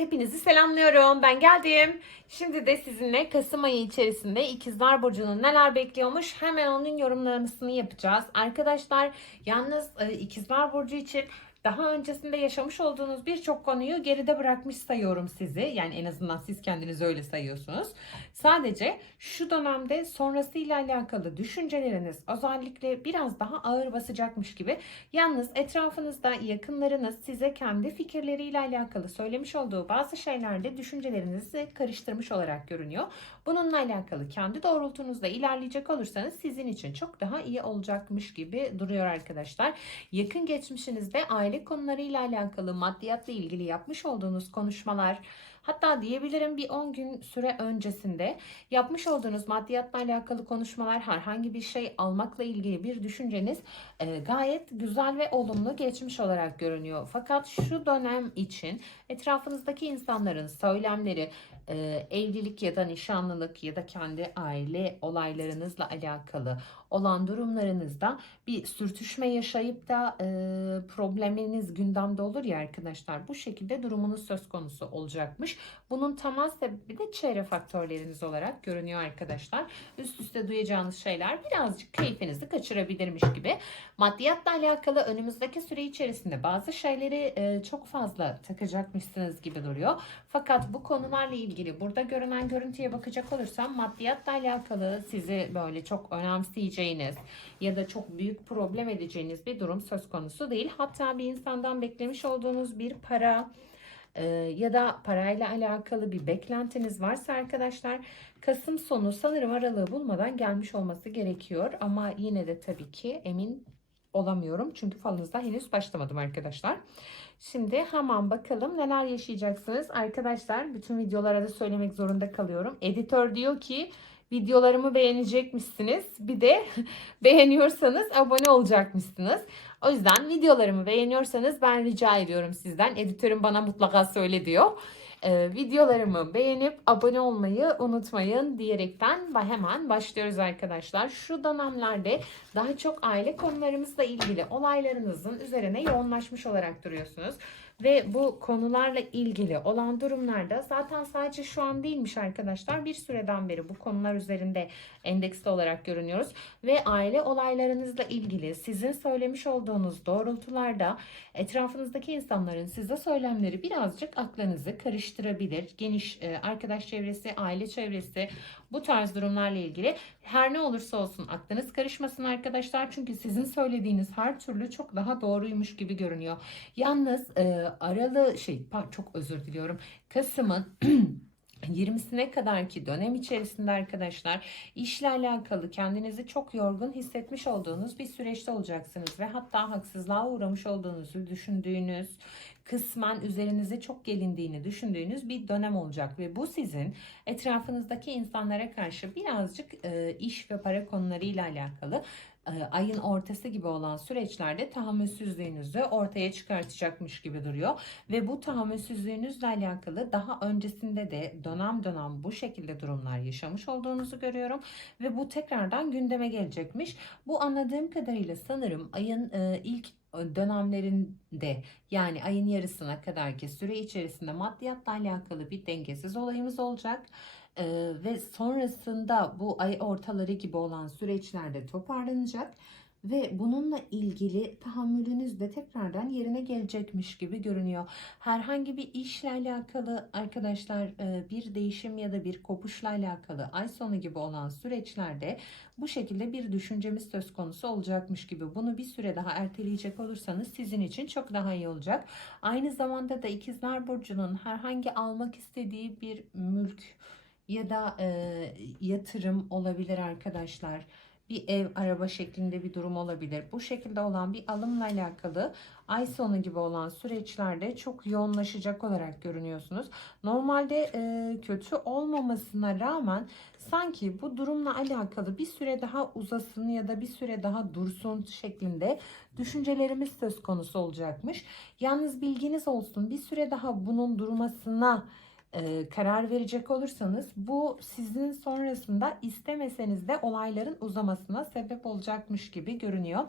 hepinizi selamlıyorum. Ben geldim. Şimdi de sizinle Kasım ayı içerisinde İkizler Burcu'nun neler bekliyormuş hemen onun yorumlamasını yapacağız. Arkadaşlar yalnız e, İkizler Burcu için daha öncesinde yaşamış olduğunuz birçok konuyu geride bırakmış sayıyorum sizi. Yani en azından siz kendinizi öyle sayıyorsunuz. Sadece şu dönemde sonrasıyla alakalı düşünceleriniz özellikle biraz daha ağır basacakmış gibi. Yalnız etrafınızda yakınlarınız size kendi fikirleriyle alakalı söylemiş olduğu bazı şeylerde düşüncelerinizi karıştırmış olarak görünüyor. Bununla alakalı kendi doğrultunuzda ilerleyecek olursanız sizin için çok daha iyi olacakmış gibi duruyor arkadaşlar. Yakın geçmişinizde aile konularıyla alakalı maddiyatla ilgili yapmış olduğunuz konuşmalar Hatta diyebilirim bir 10 gün süre öncesinde yapmış olduğunuz maddiyatla alakalı konuşmalar, herhangi bir şey almakla ilgili bir düşünceniz e, gayet güzel ve olumlu geçmiş olarak görünüyor. Fakat şu dönem için etrafınızdaki insanların söylemleri, e, evlilik ya da nişanlılık ya da kendi aile olaylarınızla alakalı olan durumlarınızda bir sürtüşme yaşayıp da e, probleminiz gündemde olur ya arkadaşlar bu şekilde durumunuz söz konusu olacakmış. Bunun temel sebebi de çevre faktörleriniz olarak görünüyor arkadaşlar. Üst üste duyacağınız şeyler birazcık keyfinizi kaçırabilirmiş gibi. Maddiyatla alakalı önümüzdeki süre içerisinde bazı şeyleri e, çok fazla takacakmışsınız gibi duruyor. Fakat bu konularla ilgili burada görünen görüntüye bakacak olursam maddiyatla alakalı sizi böyle çok önemseyeceğiniz ya da çok büyük problem edeceğiniz bir durum söz konusu değil. Hatta bir insandan beklemiş olduğunuz bir para e, ya da parayla alakalı bir beklentiniz varsa arkadaşlar Kasım sonu sanırım aralığı bulmadan gelmiş olması gerekiyor. Ama yine de tabii ki emin olamıyorum. Çünkü falınızda henüz başlamadım arkadaşlar. Şimdi hemen bakalım neler yaşayacaksınız. Arkadaşlar bütün videolara da söylemek zorunda kalıyorum. Editör diyor ki videolarımı beğenecekmişsiniz. Bir de beğeniyorsanız abone olacakmışsınız. O yüzden videolarımı beğeniyorsanız ben rica ediyorum sizden. Editörüm bana mutlaka söyle diyor. Ee, videolarımı beğenip abone olmayı unutmayın diyerekten hemen başlıyoruz arkadaşlar. Şu dönemlerde daha çok aile konularımızla ilgili olaylarınızın üzerine yoğunlaşmış olarak duruyorsunuz. Ve bu konularla ilgili olan durumlarda zaten sadece şu an değilmiş arkadaşlar. Bir süreden beri bu konular üzerinde endeksli olarak görünüyoruz. Ve aile olaylarınızla ilgili sizin söylemiş olduğunuz doğrultularda etrafınızdaki insanların size söylemleri birazcık aklınızı karıştırabilir. Geniş e, arkadaş çevresi, aile çevresi bu tarz durumlarla ilgili her ne olursa olsun aklınız karışmasın arkadaşlar. Çünkü sizin söylediğiniz her türlü çok daha doğruymuş gibi görünüyor. Yalnız e, aralı şey çok özür diliyorum. Kasım'ın 20'sine kadar ki dönem içerisinde arkadaşlar işle alakalı kendinizi çok yorgun hissetmiş olduğunuz bir süreçte olacaksınız ve hatta haksızlığa uğramış olduğunuzu düşündüğünüz kısmen üzerinize çok gelindiğini düşündüğünüz bir dönem olacak ve bu sizin etrafınızdaki insanlara karşı birazcık e, iş ve para konularıyla alakalı ayın ortası gibi olan süreçlerde tahammülsüzlüğünüzü ortaya çıkartacakmış gibi duruyor. Ve bu tahammülsüzlüğünüzle alakalı daha öncesinde de dönem dönem bu şekilde durumlar yaşamış olduğunuzu görüyorum. Ve bu tekrardan gündeme gelecekmiş. Bu anladığım kadarıyla sanırım ayın e, ilk dönemlerinde yani ayın yarısına kadarki süre içerisinde maddiyatla alakalı bir dengesiz olayımız olacak. Ee, ve sonrasında bu ay ortaları gibi olan süreçlerde toparlanacak ve bununla ilgili tahammülünüz de tekrardan yerine gelecekmiş gibi görünüyor. Herhangi bir işle alakalı arkadaşlar e, bir değişim ya da bir kopuşla alakalı ay sonu gibi olan süreçlerde bu şekilde bir düşüncemiz söz konusu olacakmış gibi. Bunu bir süre daha erteleyecek olursanız sizin için çok daha iyi olacak. Aynı zamanda da ikizler burcunun herhangi almak istediği bir mülk ya da e, yatırım olabilir arkadaşlar bir ev, araba şeklinde bir durum olabilir. Bu şekilde olan bir alımla alakalı ay sonu gibi olan süreçlerde çok yoğunlaşacak olarak görünüyorsunuz. Normalde e, kötü olmamasına rağmen sanki bu durumla alakalı bir süre daha uzasın ya da bir süre daha dursun şeklinde düşüncelerimiz söz konusu olacakmış. Yalnız bilginiz olsun bir süre daha bunun durmasına e, karar verecek olursanız bu sizin sonra sonrasında istemeseniz de olayların uzamasına sebep olacakmış gibi görünüyor.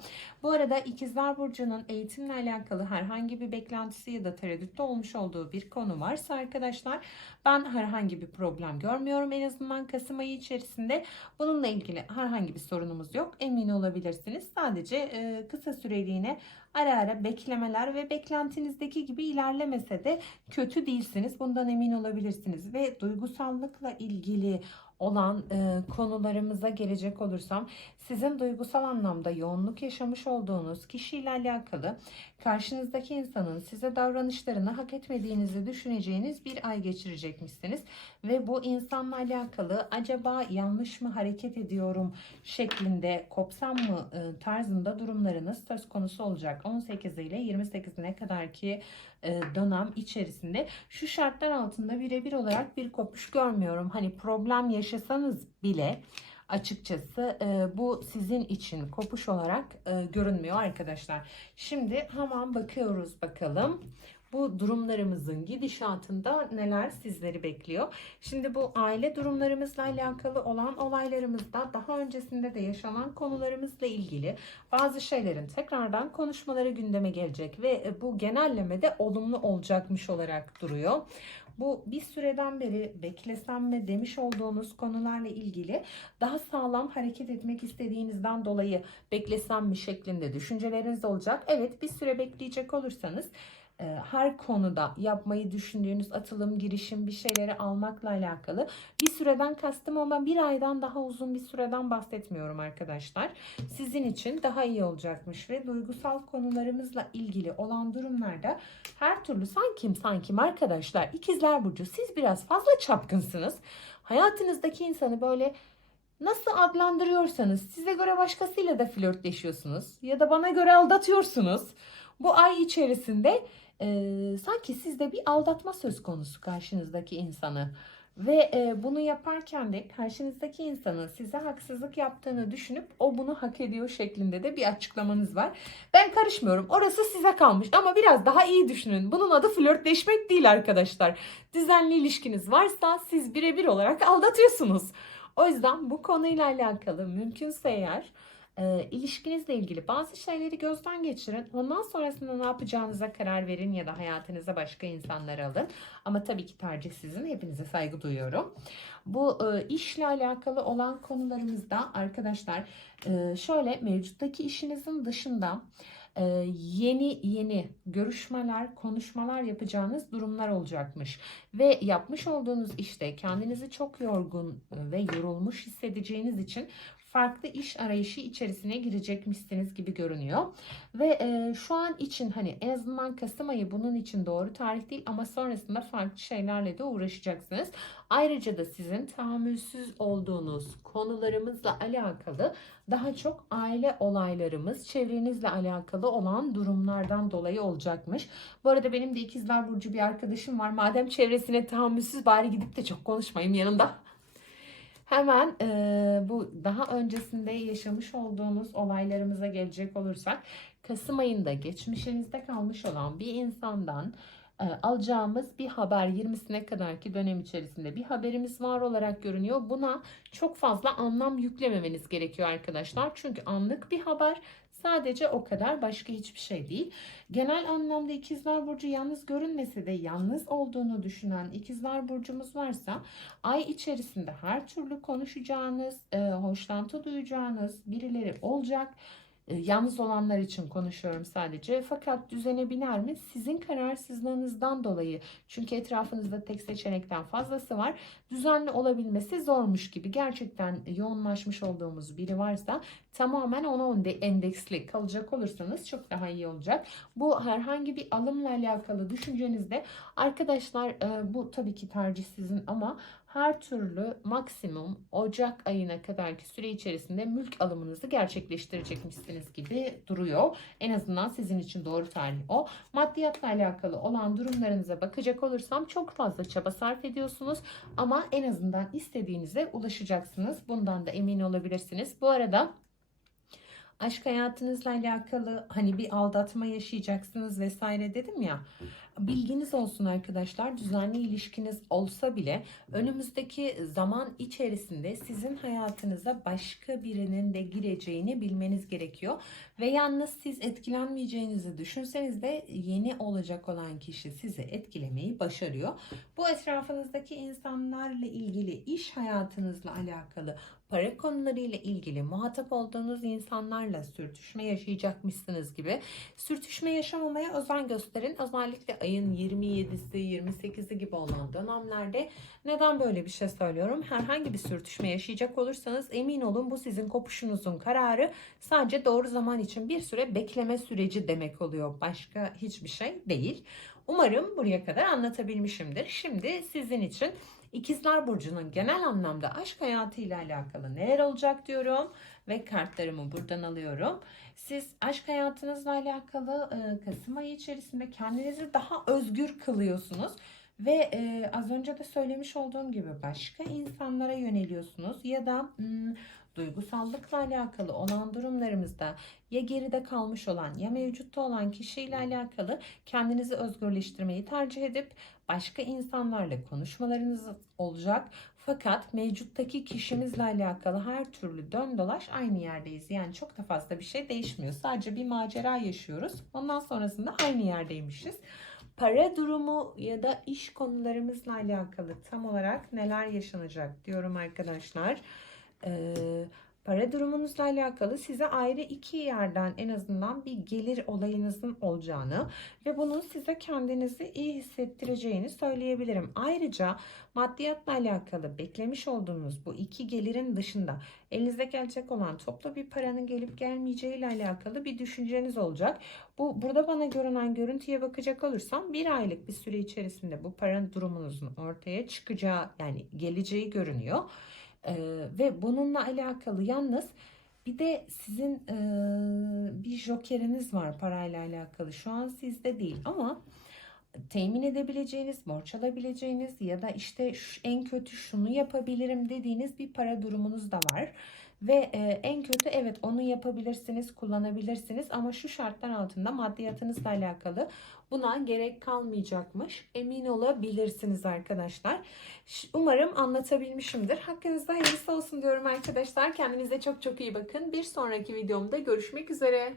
Bu arada İkizler Burcu'nun eğitimle alakalı herhangi bir beklentisi ya da tereddütte olmuş olduğu bir konu varsa arkadaşlar ben herhangi bir problem görmüyorum. En azından Kasım ayı içerisinde bununla ilgili herhangi bir sorunumuz yok. Emin olabilirsiniz. Sadece e, kısa süreliğine ara ara beklemeler ve beklentinizdeki gibi ilerlemese de kötü değilsiniz. Bundan emin olabilirsiniz. Ve duygusallıkla ilgili olan e, konularımıza gelecek olursam sizin duygusal anlamda yoğunluk yaşamış olduğunuz kişiyle alakalı karşınızdaki insanın size davranışlarını hak etmediğinizi düşüneceğiniz bir ay geçirecekmişsiniz ve bu insanla alakalı acaba yanlış mı hareket ediyorum şeklinde kopsam mı e, tarzında durumlarınız söz konusu olacak. 18 ile 28'ine kadar ki e, dönem içerisinde şu şartlar altında birebir olarak bir kopuş görmüyorum. Hani problem yaşasanız bile açıkçası e, bu sizin için kopuş olarak e, görünmüyor arkadaşlar. Şimdi hemen bakıyoruz bakalım bu durumlarımızın gidişatında neler sizleri bekliyor. Şimdi bu aile durumlarımızla alakalı olan olaylarımızda daha öncesinde de yaşanan konularımızla ilgili bazı şeylerin tekrardan konuşmaları gündeme gelecek ve bu genellemede olumlu olacakmış olarak duruyor. Bu bir süreden beri beklesem mi demiş olduğunuz konularla ilgili daha sağlam hareket etmek istediğinizden dolayı beklesem mi şeklinde düşünceleriniz olacak. Evet bir süre bekleyecek olursanız her konuda yapmayı düşündüğünüz atılım, girişim, bir şeyleri almakla alakalı bir süreden kastım ama bir aydan daha uzun bir süreden bahsetmiyorum arkadaşlar. Sizin için daha iyi olacakmış ve duygusal konularımızla ilgili olan durumlarda her türlü sankim sankim arkadaşlar ikizler burcu siz biraz fazla çapkınsınız. Hayatınızdaki insanı böyle Nasıl adlandırıyorsanız size göre başkasıyla da flörtleşiyorsunuz ya da bana göre aldatıyorsunuz. Bu ay içerisinde e, sanki sizde bir aldatma söz konusu karşınızdaki insanı. Ve e, bunu yaparken de karşınızdaki insanın size haksızlık yaptığını düşünüp o bunu hak ediyor şeklinde de bir açıklamanız var. Ben karışmıyorum. Orası size kalmış ama biraz daha iyi düşünün. Bunun adı flörtleşmek değil arkadaşlar. Düzenli ilişkiniz varsa siz birebir olarak aldatıyorsunuz. O yüzden bu konuyla alakalı mümkünse eğer e, ilişkinizle ilgili bazı şeyleri gözden geçirin. Ondan sonrasında ne yapacağınıza karar verin ya da hayatınıza başka insanları alın. Ama tabii ki tercih sizin. Hepinize saygı duyuyorum. Bu e, işle alakalı olan konularımızda arkadaşlar e, şöyle mevcuttaki işinizin dışında e, yeni yeni görüşmeler, konuşmalar yapacağınız durumlar olacakmış. Ve yapmış olduğunuz işte kendinizi çok yorgun ve yorulmuş hissedeceğiniz için farklı iş arayışı içerisine girecekmişsiniz gibi görünüyor. Ve e, şu an için hani en azından Kasım ayı bunun için doğru tarih değil ama sonrasında farklı şeylerle de uğraşacaksınız. Ayrıca da sizin tahammülsüz olduğunuz konularımızla alakalı daha çok aile olaylarımız, çevrenizle alakalı olan durumlardan dolayı olacakmış. Bu arada benim de ikizler burcu bir arkadaşım var. Madem çevresine tahammülsüz bari gidip de çok konuşmayayım yanında. Hemen e, bu daha öncesinde yaşamış olduğumuz olaylarımıza gelecek olursak Kasım ayında geçmişinizde kalmış olan bir insandan e, alacağımız bir haber 20'sine kadarki dönem içerisinde bir haberimiz var olarak görünüyor. Buna çok fazla anlam yüklememeniz gerekiyor arkadaşlar. Çünkü anlık bir haber Sadece o kadar başka hiçbir şey değil. Genel anlamda ikizler burcu yalnız görünmese de yalnız olduğunu düşünen ikizler burcumuz varsa ay içerisinde her türlü konuşacağınız, e, hoşlantı duyacağınız birileri olacak. E, yalnız olanlar için konuşuyorum sadece. Fakat düzene biner mi? Sizin kararsızlığınızdan dolayı. Çünkü etrafınızda tek seçenekten fazlası var. Düzenli olabilmesi zormuş gibi. Gerçekten yoğunlaşmış olduğumuz biri varsa tamamen ona endeksli kalacak olursanız çok daha iyi olacak. Bu herhangi bir alımla alakalı düşüncenizde arkadaşlar e, bu tabii ki tercih sizin ama her türlü maksimum Ocak ayına kadarki süre içerisinde mülk alımınızı gerçekleştirecekmişsiniz gibi duruyor. En azından sizin için doğru tarih o. Maddiyatla alakalı olan durumlarınıza bakacak olursam çok fazla çaba sarf ediyorsunuz ama en azından istediğinize ulaşacaksınız. Bundan da emin olabilirsiniz. Bu arada aşk hayatınızla alakalı hani bir aldatma yaşayacaksınız vesaire dedim ya. Bilginiz olsun arkadaşlar. Düzenli ilişkiniz olsa bile önümüzdeki zaman içerisinde sizin hayatınıza başka birinin de gireceğini bilmeniz gerekiyor. Ve yalnız siz etkilenmeyeceğinizi düşünseniz de yeni olacak olan kişi sizi etkilemeyi başarıyor. Bu etrafınızdaki insanlarla ilgili, iş hayatınızla alakalı, para konularıyla ilgili muhatap olduğunuz insanlarla sürtüşme yaşayacakmışsınız gibi sürtüşme yaşamamaya özen gösterin. Özellikle ayın 27'si, 28'i gibi olan dönemlerde neden böyle bir şey söylüyorum? Herhangi bir sürtüşme yaşayacak olursanız emin olun bu sizin kopuşunuzun kararı sadece doğru zaman için bir süre bekleme süreci demek oluyor. Başka hiçbir şey değil. Umarım buraya kadar anlatabilmişimdir. Şimdi sizin için İkizler Burcu'nun genel anlamda aşk hayatıyla alakalı neler olacak diyorum ve kartlarımı buradan alıyorum. Siz aşk hayatınızla alakalı e, Kasım ayı içerisinde kendinizi daha özgür kılıyorsunuz. Ve e, az önce de söylemiş olduğum gibi başka insanlara yöneliyorsunuz ya da hmm, duygusallıkla alakalı olan durumlarımızda ya geride kalmış olan ya mevcutta olan kişiyle alakalı kendinizi özgürleştirmeyi tercih edip başka insanlarla konuşmalarınız olacak. Fakat mevcuttaki kişimizle alakalı her türlü dön dolaş aynı yerdeyiz. Yani çok da fazla bir şey değişmiyor. Sadece bir macera yaşıyoruz. Ondan sonrasında aynı yerdeymişiz. Para durumu ya da iş konularımızla alakalı tam olarak neler yaşanacak diyorum arkadaşlar. Ee, para durumunuzla alakalı size ayrı iki yerden en azından bir gelir olayınızın olacağını ve bunun size kendinizi iyi hissettireceğini söyleyebilirim. Ayrıca maddiyatla alakalı beklemiş olduğunuz bu iki gelirin dışında elinize gelecek olan toplu bir paranın gelip gelmeyeceği ile alakalı bir düşünceniz olacak. Bu burada bana görünen görüntüye bakacak olursam bir aylık bir süre içerisinde bu paranın durumunuzun ortaya çıkacağı yani geleceği görünüyor. Ee, ve bununla alakalı yalnız bir de sizin e, bir jokeriniz var parayla alakalı. Şu an sizde değil ama temin edebileceğiniz, borç alabileceğiniz ya da işte en kötü şunu yapabilirim dediğiniz bir para durumunuz da var. Ve e, en kötü evet onu yapabilirsiniz, kullanabilirsiniz ama şu şartlar altında maddiyatınızla alakalı buna gerek kalmayacakmış. Emin olabilirsiniz arkadaşlar. Umarım anlatabilmişimdir. Hakkınızda hayırlısı olsun diyorum arkadaşlar. Kendinize çok çok iyi bakın. Bir sonraki videomda görüşmek üzere.